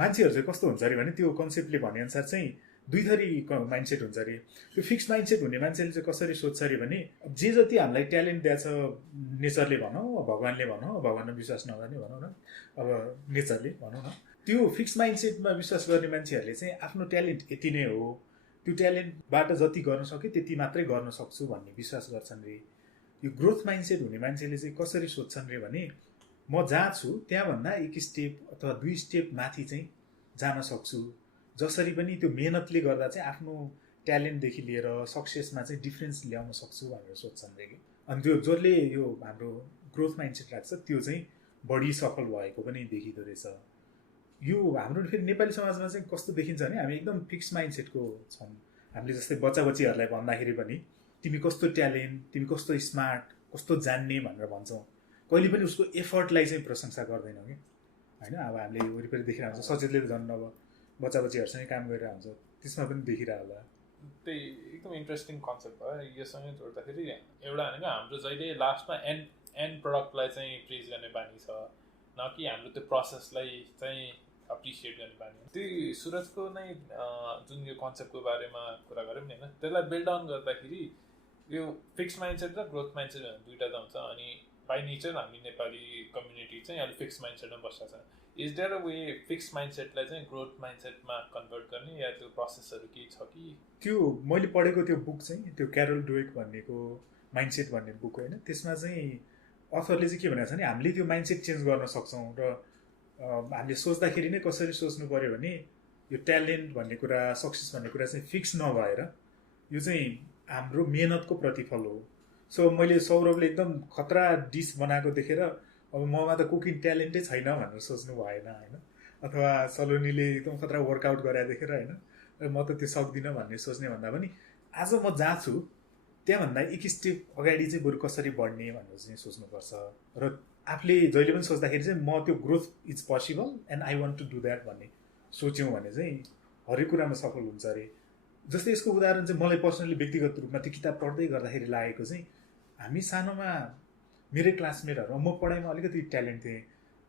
मान्छेहरू चाहिँ कस्तो हुन्छ अरे भने त्यो कन्सेप्टले भनेअनुसार चाहिँ दुई थरी माइन्डसेट हुन्छ अरे। यो फिक्स माइन्डसेट हुने मान्छेले चाहिँ कसरी सोध्छ अरे भने जे जति हामीलाई ट्यालेन्ट दिएको छ नेचरले भनौँ, भगवान्ले भनौँ, भगवान्मा विश्वास नगर्ने भनौँ न, अब नेचरले भनौँ न, त्यो फिक्स माइन्डसेटमा विश्वास गर्ने मान्छेहरूले चाहिँ आफ्नो ट्यालेन्ट यति नै हो, त्यो ट्यालेन्टबाट जति गर्न सक्यो त्यति मात्रै गर्न सक्छु भन्ने विश्वास गर्छन् रे। यो ग्रोथ माइन्डसेट हुने मान्छेले चाहिँ कसरी सोध्छन् रे भने म जहाँ छु त्यहाँभन्दा एक स्टेप अथवा दुई स्टेप माथि चाहिँ जान सक्छु, जसरी पनि त्यो मेहनतले गर्दा चाहिँ आफ्नो ट्यालेन्टदेखि लिएर सक्सेसमा चाहिँ डिफ्रेन्स ल्याउन सक्छु भनेर सोध्छन् रे कि। अनि त्यो जसले यो हाम्रो ग्रोथ माइन्डसेट राख्छ त्यो चाहिँ बढी सफल भएको पनि देखिँदो रहेछ। यो हाम्रो फेरि नेपाली समाजमा चाहिँ कस्तो देखिन्छ भने हामी एकदम फिक्स माइन्डसेटको छौँ। हामीले जस्तै बच्चा बच्चीहरूलाई भन्दाखेरि पनि तिमी कस्तो ट्यालेन्ट, तिमी कस्तो स्मार्ट, कस्तो जान्ने भनेर भन्छौँ, कहिले पनि उसको एफर्टलाई चाहिँ प्रशंसा गर्दैनौँ कि होइन। अब हामीले वरिपरि देखिरहेको हुन्छ, सचेतले झन् अब बच्चा बच्चीहरूसँग काम गरिरहेको हुन्छ, त्यसमा पनि देखिरहेको होला। त्यही एकदम इन्ट्रेस्टिङ कन्सेप्ट भयो। योसँग जोड्दाखेरि एउटा भनेको हाम्रो जहिले लास्टमा एन्ड प्रडक्टलाई चाहिँ प्रेज गर्ने बानी छ, न कि हाम्रो त्यो प्रोसेसलाई चाहिँ एप्रिसिएट गर्ने बानी। त्यही सुरजको नै जुन यो कन्सेप्टको बारेमा कुरा गऱ्यौँ नि होइन, त्यसलाई बिल्ड डाउन गर्दाखेरि यो फिक्स माइन्डसेट र ग्रोथ माइन्डसेट दुइटा त हुन्छ। अनि बाई नेचर हामी नेपाली कम्युनिटी चाहिँ अहिले फिक्स माइन्डसेटमा बसेको छ। Is there a way fix माइन्डसेटलाई चाहिँ ग्रोथ माइन्डसेटमा कन्भर्ट गर्ने या त्यो प्रोसेसहरू केही छ कि? त्यो मैले पढेको त्यो बुक चाहिँ त्यो क्यारोल डुवेक भन्नेको माइन्डसेट भन्ने बुक होइन, त्यसमा चाहिँ अथरले चाहिँ के भनेको छ भने हामीले त्यो माइन्डसेट चेन्ज गर्न सक्छौँ र हामीले सोच्दाखेरि नै कसरी सोच्नु पऱ्यो भने यो ट्यालेन्ट भन्ने कुरा, सक्सेस भन्ने कुरा चाहिँ फिक्स नभएर यो चाहिँ हाम्रो मेहनतको प्रतिफल हो। सो मैले सौरभले एकदम खतरा डिस बनाएको देखेर अब ममा त कुकिङ ट्यालेन्टै छैन भनेर सोच्नु भएन होइन, अथवा सलोनीले एकदम खतरा वर्कआउट गराए देखेर होइन म त त्यो सक्दिनँ भन्ने सोच्ने भन्दा पनि आज म जहाँ छु त्यहाँभन्दा एक स्टेप अगाडि चाहिँ बरु कसरी बढ्ने भनेर चाहिँ सोच्नुपर्छ। र आफूले जहिले पनि सोच्दाखेरि चाहिँ म त्यो growth is possible and I want to do that भन्ने सोच्यौँ भने चाहिँ हरेक कुरामा सफल हुन्छ अरे। जस्तै यसको उदाहरण चाहिँ मलाई पर्सनली व्यक्तिगत रूपमा त्यो किताब पढ्दै गर्दाखेरि लागेको चाहिँ हामी सानोमा मेरै क्लासमेटहरू, म पढाइमा अलिकति ट्यालेन्ट थिएँ,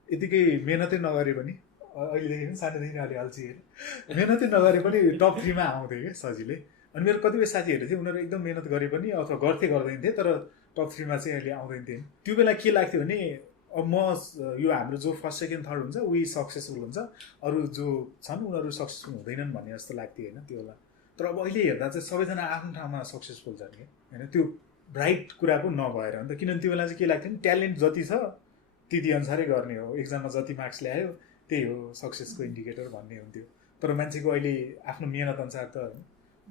यतिकै मेहनतै नगरे पनि अहिलेदेखि पनि सानोदेखि अलि अल्छी मेहनतै नगरे पनि टप 3 मा आउँथेँ क्या सजिलै। अनि मेरो कतिपय साथीहरू थिए उनीहरू एकदम मेहनत गरे पनि अथवा गर्दैन थिए तर टप 3 मा चाहिँ अहिले आउँदैन थिएँ। त्यो बेला के लाग्थ्यो भने अब म यो हाम्रो जो फर्स्ट सेकेन्ड थर्ड हुन्छ उही सक्सेसफुल हुन्छ, अरू जो छन् उनीहरू सक्सेसफुल हुँदैनन् भन्ने जस्तो लाग्थ्यो होइन त्यो बेला। तर अब अहिले हेर्दा चाहिँ सबैजना आफ्नो ठाउँमा सक्सेसफुल छन् क्या होइन, त्यो ब्राइट कुरा पो नभएर हो नि त। किनभने त्यो बेला चाहिँ के लाग्थ्यो भने ट्यालेन्ट जति छ त्यति अनुसारै गर्ने हो, एक्जाममा जति मार्क्स ल्यायो त्यही हो सक्सेसको इन्डिकेटर भन्ने हुन्थ्यो। तर मान्छेको अहिले आफ्नो मेहनत अनुसार त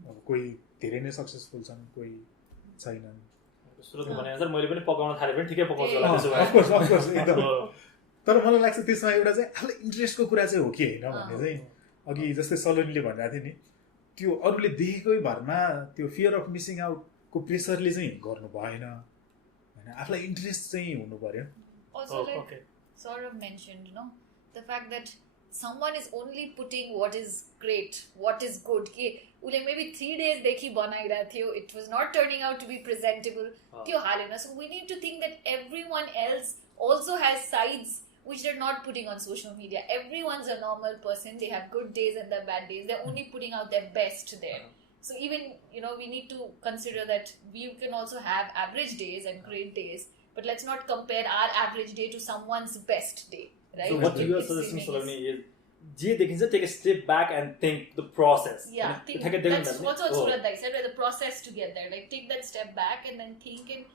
अब कोही धेरै नै सक्सेसफुल छन्, कोही छैनन्। सुरतको भने अनुसार मैले पनि पकाउन थाले पनि ठिकै पकाउँछु होला अफकोर्स एकदम। तर मलाई लाग्छ त्यसमा एउटा चाहिँ आफूलाई इन्ट्रेस्टको कुरा चाहिँ हो कि होइन भन्ने चाहिँ अघि जस्तै सलोनीले भनिरहेको थियो नि, त्यो अरूले देखेकै भरमा त्यो फियर अफ मिसिङ आउटको प्रेसरले चाहिँ गर्नु भएन होइन, आफूलाई इन्ट्रेस्ट चाहिँ हुनु पर्यो। Also like Saurabh mentioned, you know, the fact that someone is only putting what is great, what is good. कि उसले maybe 3 days देखि बनाइरहेको थियो, it was not turning out to be presentable. त्यो हालेन. So we need to think that everyone else also has sides which they're not putting on social media. Everyone's a normal person. They have good days and their bad days. They're only putting out their best there. So even, we need to consider that we can also have average days and great days, but let's not compare our average day to someone's best day, right? So what you are suggesting, Saloni, is जे देखिन्छ take a step back and think the process. Yeah, that's also what Surat Dai said, the process to get there. Like take that step back and then think in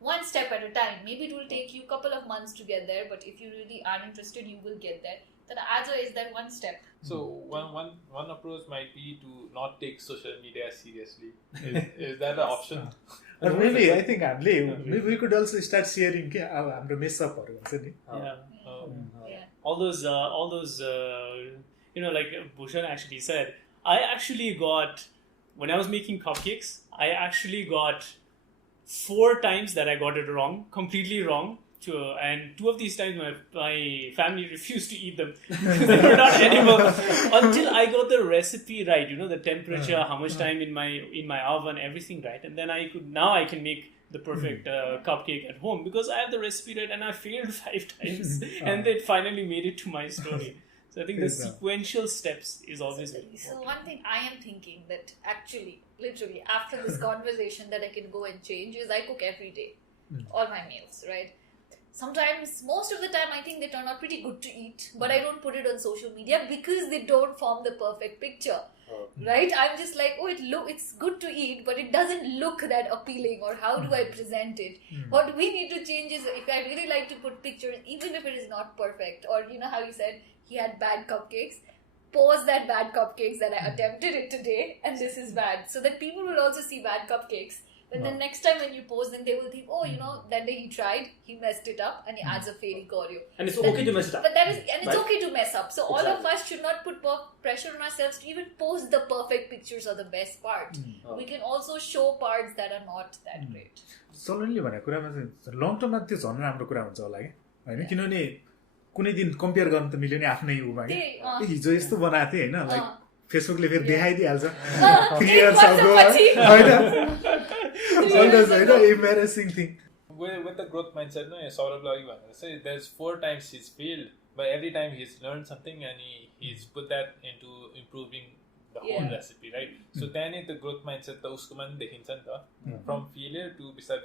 one step at a time. Maybe it will take you a couple of months to get there, but if you really are interested, you will get there. Then Aja is that one step. So one approach might be to not take social media seriously. Is that an option? Maybe I think maybe we could also start sharing हाम्रो मेसअपहरु हुन्छ नि. All those like Bhushan actually said, I actually got, when I was making cupcakes, I actually got 4 times that I got it wrong, completely wrong. And 2 of these times my family refused to eat them because they were not edible until I got the recipe right, the temperature, how much time in my oven, everything right, and then I can make the perfect cupcake at home because I have the recipe right, and I failed 5 times and they finally made it to my story. So I think the sequential steps is always very important. So one thing I am thinking that actually, literally, after this conversation that I can go and change is I cook every day, all my meals, right? Sometimes, most of the time, I think they turn out pretty good to eat, but I don't put it on social media because they don't form the perfect picture, right? I'm just like, it's good to eat, but it doesn't look that appealing, or how do I present it? What we need to change is, if I really like to put pictures, even if it is not perfect, or how you said he had bad cupcakes, post that bad cupcakes that I attempted it today, and this is bad, so that people will also see bad cupcakes. But then next time when you post them, they will think, that day he tried, he messed it up, and he adds a fairy choreo. And it's okay to mess it up. But it's okay to mess up. So all of us should not put pressure on ourselves to even post the perfect pictures or the best part. We can also show parts that are not that great. Saloni le भनेको कुरामा चाहिँ long टर्ममा त्यो झन् राम्रो कुरा हुन्छ होला है हैन किनभने कुनै दिन कम्पेयर गर्न त मिल्यो नि आफ्नै उमा के हिजो यस्तो बनाएको थिए हैन लाइक फेसबुकले फेरि देखाइदिहाल्छ 3 years ago हैन embarrassing thing. With the growth mindset, there's 4 times he's failed, but every time he's learned something and he's put that into improving the whole recipe, right? So then the growth mindset the usko dekhincha ni ta, from failure to bisai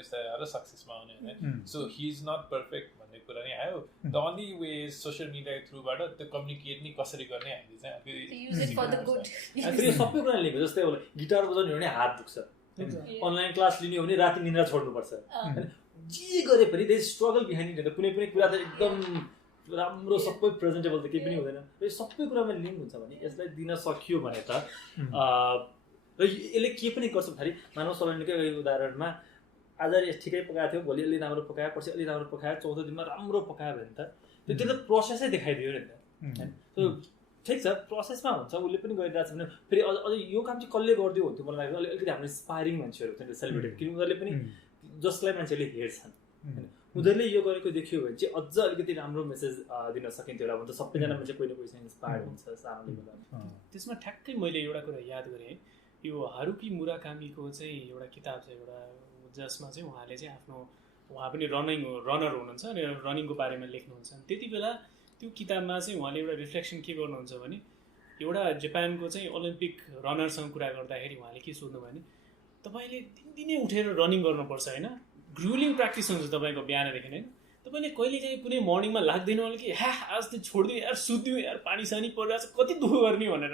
success ma aune हैन. So he's not perfect भन्ने कुरा नि आयो. The only way is social media through बाट त्यो communicate नि कसरी गर्ने हामीले चाहिँ use it for the good. फेरि सबै कुरा लिएको जस्तै होला गिटार बजाउने हो भने हात दुख्छ, अनलाइन क्लास लिने हो भने राति निद्रा छोड्नुपर्छ हैन. जे गरे पनि दे स्ट्रगल बिहाइन्ड इट. कुनै पनि कुरा त एकदम राम्रो सबै प्रेजेन्टेबल त केही पनि हुँदैन. र सबै कुरामा लिङ्क हुन्छ भने यसलाई दिन सकियो भने त र यसले के पनि गर्छ भन्दाखेरि मानव सलोनीकै उदाहरणमा आज ठिकै पकाएको थियो, भोलि अलि राम्रो पकायो, पर्सि अलि राम्रो पकायो, चौथो दिनमा राम्रो पकायो भने त त्यो त प्रोसेसै देखाइदियो नि त हैन. सो ठिक छ, प्रोसेसमा हुन्छ, उसले पनि गरिरहेको छ भने फेरि अझ यो काम चाहिँ कसले गरिदियो हुन्थ्यो मलाई लाग्छ. अलिकति हाम्रो इन्सपायरिङ मान्छेहरू थियो सेलिब्रेटेड, किनकि उनीहरूले पनि जसलाई मान्छेले हेर्छन् हैन, उनीहरूले यो गरेको देखियो भने चाहिँ अझ अलिकति राम्रो मेसेज दिन सकिन्थ्यो होला भने त सबैजना मान्छे कोही न कोहीसँग इन्सपायर हुन्छ सानो लेभलमा. त्यसमा ठ्याक्कै मैले एउटा कुरा याद गरेँ, यो हारुकी मुराकामीको चाहिँ एउटा किताब छ एउटा, जसमा चाहिँ उहाँले चाहिँ उहाँ पनि रनर हुनुहुन्छ अनि रनिङको बारेमा लेख्नुहुन्छ. त्यति बेला त्यो किताबमा चाहिँ उहाँले एउटा रिफ्लेक्सन के गर्नुहुन्छ भने, एउटा जापानको चाहिँ ओलम्पिक रनरसँग कुरा गर्दाखेरि उहाँले के सोध्नु भने, तपाईँले दिनदिनै उठेर रनिङ गर्नुपर्छ होइन, ग्रुलिङ प्र्याक्टिस हुन्छ तपाईँको बिहानदेखि होइन, तपाईँले कहिलेकाहीँ कुनै मर्निङमा लाग्दैन होला कि आज त छोडिदिउँ यार, सुत्दिउँ यार, पानी सानी परिरहेको छ, कति दुःख गर्ने भनेर.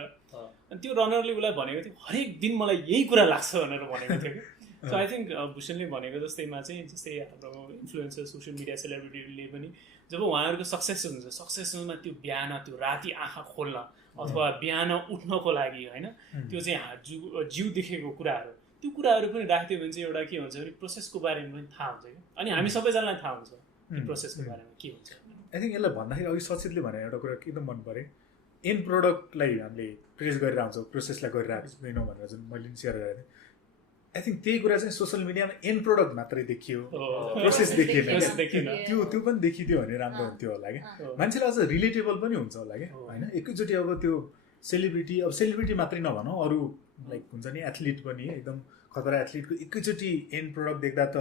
अनि त्यो रनरले उसलाई भनेको थियो हरेक दिन मलाई यही कुरा लाग्छ भनेर भनेको थियो कि. सो आई थिङ्क भूषणले भनेको जस्तैमा चाहिँ जस्तै हाम्रो इन्फ्लुएन्सर सोसियल मिडिया सेलिब्रिटीले पनि जब उहाँहरूको सक्सेस हुन्छ, सक्सेसमा त्यो बिहान त्यो राति आँखा खोल्न अथवा बिहान उठ्नको लागि होइन, त्यो चाहिँ जिउ देखेको कुराहरू, त्यो कुराहरू पनि राखिदियो भने चाहिँ एउटा के हुन्छ भने प्रोसेसको बारेमा पनि थाहा हुन्छ क्या. अनि हामी सबैजनालाई थाहा हुन्छ त्यो प्रोसेसको बारेमा के हुन्छ. आई थिङ्क यसलाई भन्दाखेरि अघि सचितले भने एउटा कुरा एकदम मन पऱ्यो, एन्ड प्रोडक्टलाई हामीले प्रेस गरेर आउँछौँ, प्रोसेसलाई गरिरहेको छैनौँ भनेर जुन मैले सेयर गरेको थिएँ. आई थिङ्क त्यही कुरा चाहिँ सोसियल मिडियामा एन्ड प्रोडक्ट मात्रै देखियो, प्रोसेस देखिएन. त्यो पनि देखिदियो भने राम्रो हुन्थ्यो होला क्या. मान्छेलाई अझ रिलेटेबल पनि हुन्छ होला क्या होइन. एकैचोटि अब त्यो सेलिब्रिटी मात्रै नभनौँ, अरू लाइक हुन्छ नि एथलिट पनि एकदम खतरा एथलिटको एकैचोटि एन्ड प्रोडक्ट देख्दा त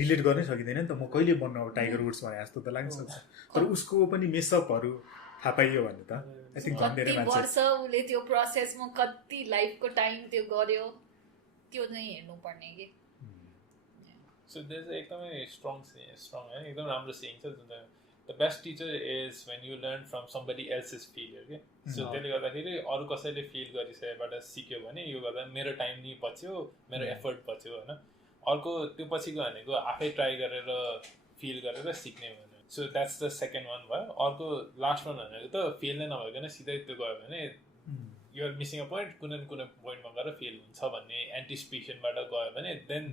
रिलेट गर्नै सकिँदैन नि त. म कहिले बन्नु अब टाइगर वुड्स भने जस्तो त लाग्न सक्छ, तर उसको पनि मेसअपहरू थाहा पाइयो भने त आई थिङ्क झन् धेरै मान्छे उसले त्यो प्रोसेसमा कति लाइफको टाइम त्यो गर्यो त्यो चाहिँ हेर्नुपर्ने के So there's एकदमै strong है एकदम राम्रो saying छ जुन चाहिँ the best teacher is when you learn from somebody else's failure के so त्यसले गर्दाखेरि अरू कसैले फेल गरिसकेबाट सिक्यो भने यो गर्दा मेरो टाइम नि बच्यो मेरो एफर्ट बच्यो हैन अर्को त्यो पछिको भनेको आफै ट्राई गरेर फेल गरेर सिक्ने भने so that's the second one भयो अर्को लास्ट one भनेको त फेल नै नभइकन सिधै त्यो गयो भने you are missing a point कुनै पोइन्टमा गएर फेल हुन्छ भन्ने एन्टिसिपेसनबाट गयो भने देन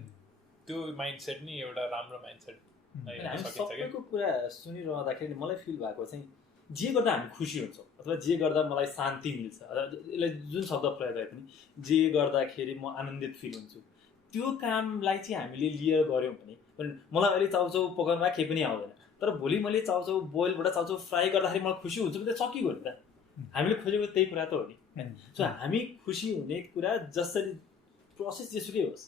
त्यो माइन्डसेट नि एउटा राम्रो माइन्डसेट सबैको कुरा सुनिरहँदाखेरि मलाई फिल भएको चाहिँ जे गर्दा हामी खुसी हुन्छौँ अथवा जे गर्दा मलाई शान्ति मिल्छ यसलाई जुन शब्द प्रयोग गरे पनि जे गर्दाखेरि म आनन्दित फिल हुन्छु त्यो कामलाई चाहिँ हामीले लिएर गऱ्यौँ भने मलाई अहिले चाउचाउ पकाउनुमा केही पनि आउँदैन तर भोलि मैले चाउचाउ बोइलबाट चाउचाउ फ्राई गर्दाखेरि मलाई खुसी हुन्छ भने सकिगयो नि त हामीले खोजेको त्यही कुरा त हो नि सो हामी खुसी हुने कुरा जसरी प्रोसेस जेसुकै होस्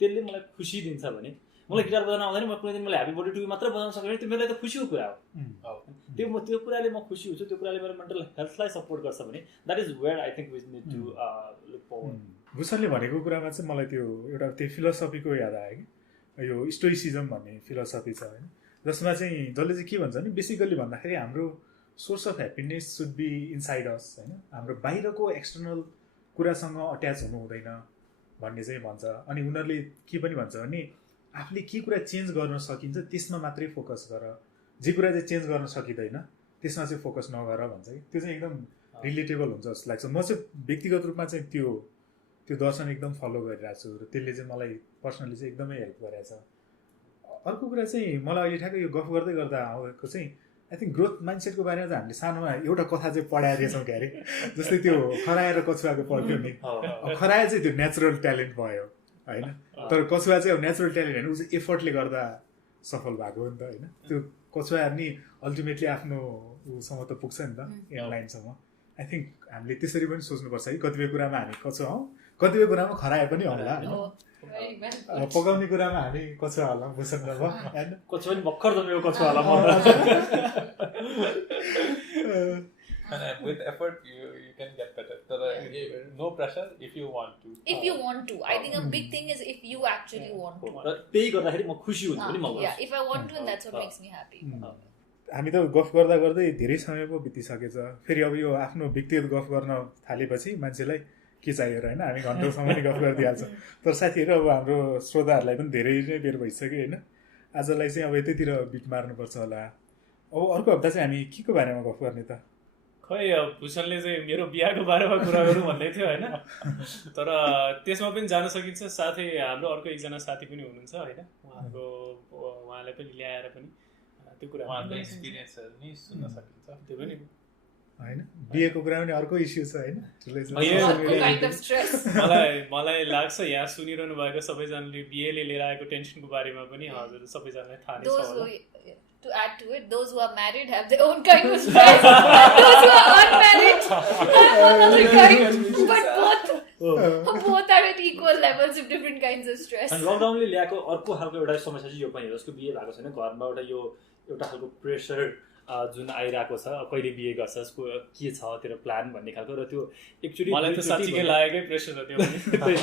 त्यसले मलाई खुसी दिन्छ भने मलाई गिटार बजाउन आउँदैन म कुनै दिन मैले ह्याप्पी बर्थडे टु यु मात्र बजाउन सक्यो भने त्यो मेरो लागि त खुसीको कुरा हो त्यो कुराले म खुसी हुन्छु त्यो कुराले मेरो मेन्टल हेल्थलाई सपोर्ट गर्छ भने that is where I think we need to look forward भूषणले भनेको कुरामा चाहिँ मलाई त्यो एउटा त्यो फिलोसफीको याद आयो कि यो स्टोइसिजम भन्ने फिलोसफी छ होइन जसमा चाहिँ जसले चाहिँ के भन्छ भने बेसिकली भन्दाखेरि हाम्रो source of happiness should be inside us होइन हाम्रो बाहिरको एक्सटर्नल कुरासँग अट्याच हुनु हुँदैन भन्ने चाहिँ भन्छ अनि उनीहरूले के पनि भन्छ भने आफूले के कुरा चेन्ज गर्न सकिन्छ त्यसमा मात्रै फोकस गर जे कुरा चाहिँ चेन्ज गर्न सकिँदैन त्यसमा चाहिँ फोकस नगर भन्छ कि त्यो चाहिँ एकदम रिलेटेबल हुन्छ जस्तो लाग्छ म चाहिँ व्यक्तिगत रूपमा चाहिँ त्यो दर्शन एकदम फलो गरिरहेको छु र त्यसले चाहिँ मलाई पर्सनली चाहिँ एकदमै हेल्प गरेको छ अर्को कुरा चाहिँ मलाई अहिले ठ्याक्कै यो गफ गर्दै गर्दा आएको चाहिँ आई थिङ्क ग्रोथ माइन्डसेटको बारेमा चाहिँ हामीले सानोमा एउटा कथा चाहिँ पढाएर दिएछौँ क्या अरे जस्तै त्यो खराएर कछुवाको पढ्थ्यो नि खरायो चाहिँ त्यो नेचुरल ट्यालेन्ट भयो होइन तर कछुवा चाहिँ अब नेचुरल ट्यालेन्ट होइन ऊ चाहिँ एफर्टले गर्दा सफल भएको हो नि त होइन त्यो कछुवा नि अल्टिमेटली आफ्नो उसँग त पुग्छ नि त एयरलाइनसम्म आई थिङ्क हामीले त्यसरी पनि सोच्नुपर्छ कि कतिपय कुरामा हामी कछुवा हौँ कतिपय कुरामा खराए पनि होला होइन पकाउने कुरामा हामी कछुवा होला भूषण भयो होइन कछुवा पनि भर्खर जमेको कछुवा होला And with effort, you can get better. So no pressure if you want to. If you want to, I think a big thing is if you actually want to. त्यही गर्दाखेरि म खुसी हुन्छु नि म Yeah, if I want to, and that's what makes me happy. हामी त गफ गर्दा गर्दै धेरै समय पो बितिसकेछ फेरि अब यो आफ्नो व्यक्तिगत गफ गर्न थालेपछि मान्छेलाई के चाहियो र होइन हामी घन्टौँसम्म नै गफ गरिदिइहाल्छौँ तर साथीहरू अब हाम्रो श्रोताहरूलाई पनि धेरै नै बेर भइसक्यो होइन आजलाई चाहिँ अब यतैतिर बिट मार्नुपर्छ होला अब अर्को हप्ता चाहिँ हामी के को बारेमा गफ गर्ने त खै भूषणले चाहिँ मेरो बिहाको बारेमा कुरा गरौँ भन्दै थियो होइन तर त्यसमा पनि जान सकिन्छ साथै हाम्रो अर्को एकजना साथी पनि हुनुहुन्छ होइन उहाँलाई पनि ल्याएर पनि त्यो कुरा एक्सपिरियन्सहरू नि सुन्न सकिन्छ त्यो पनि होइन बिहेको कुरा पनि अर्को इस्यु छ होइन मलाई लाग्छ यहाँ सुनिरहनु भएको सबैजनाले बिहेले लिएर आएको टेन्सनको बारेमा पनि हजुर सबैजनालाई थाहा नै छ होला To add to it, those who are married have their own kind of stress. Those who are unmarried have another kind. But both are at equal levels of different kinds of stress. And लकडाउनले ल्याएको अर्को खालको एउटा समस्या चाहिँ यो पनि हो जसको बिहे भएको छैन घरमा एउटा खालको प्रेसर जुन आइरहेको छ कहिले बिहे गर्छस् के छ तेरो प्लान भन्ने खालको र त्यो एक्चुअली मलाई त साँच्चीकै लागेकै प्रेसर हो त्यो पनि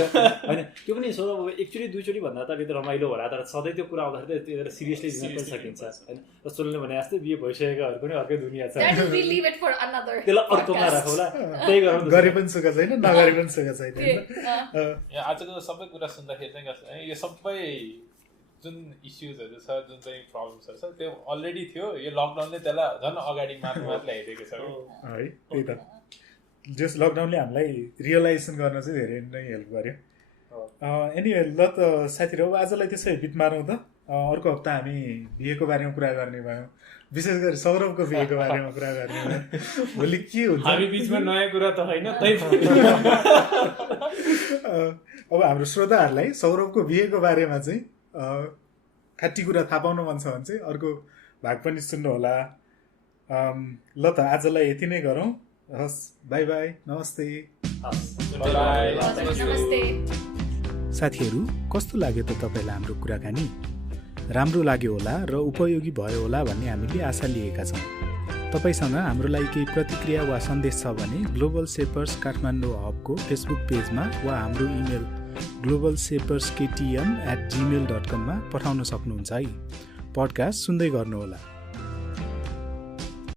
होइन त्यो पनि सो अब एक्चुअली दुईचोटि भन्दा त अलिकति रमाइलो होला तर सधैँ त्यो कुरा आउँदाखेरि त त्यो सिरियसली लिन पनि सकिन्छ होइन र सोल्ने भने जस्तै बिहे भइसकेकोहरूको पनि अर्कै दुनियाँ छ त्यसलाई अर्कोमा राखौँला त्यही गरे पनि सुख छैन नगरे पनि सुख छैन आजको सबै कुरा सुन्दाखेरि चाहिँ कस्तो यो सबै जुन इस्युजहरू छ जुन चाहिँ प्रब्लम्सहरू छ त्यो अलरेडी थियो यो लकडाउनले त्यसलाई झन् अगाडि मात्र ल्याइदिएको छ है त्यही त जस लकडाउनले हामीलाई रियलाइजेसन गर्न चाहिँ धेरै नै हेल्प गर्यो एनिवे ल त साथीहरू आजलाई त्यसै बिट मारौँ त अर्को हप्ता हामी बिहेको बारेमा कुरा गर्ने भयौँ विशेष गरी सौरभको बिहेको बारेमा कुरा गर्ने भयौँ भोलि के हुन्छ हामी बिचमा नयाँ कुरा त होइन अब हाम्रो श्रोताहरूलाई सौरभको बिहेको बारेमा चाहिँ खाटी कुरा थाहा पाउन मन छ भने चाहिँ अर्को भाग पनि सुन्नु होला ल त आजलाई यति नै गरौँ हस् बाई बाई नमस्ते साथीहरू कस्तो लाग्यो त तपाईँलाई हाम्रो कुराकानी राम्रो लाग्यो होला र उपयोगी भयो होला भन्ने हामीले आशा लिएका छौँ तपाईँसँग हाम्रो लागि केही प्रतिक्रिया वा सन्देश छ भने ग्लोबल शेपर्स काठमाडौँ हबको फेसबुक पेजमा वा हाम्रो इमेल globalshaperskatm@gmail.com मा पठाउन सक्नुहुन्छ है। पडकास्ट सुन्दै गर्नुहोला।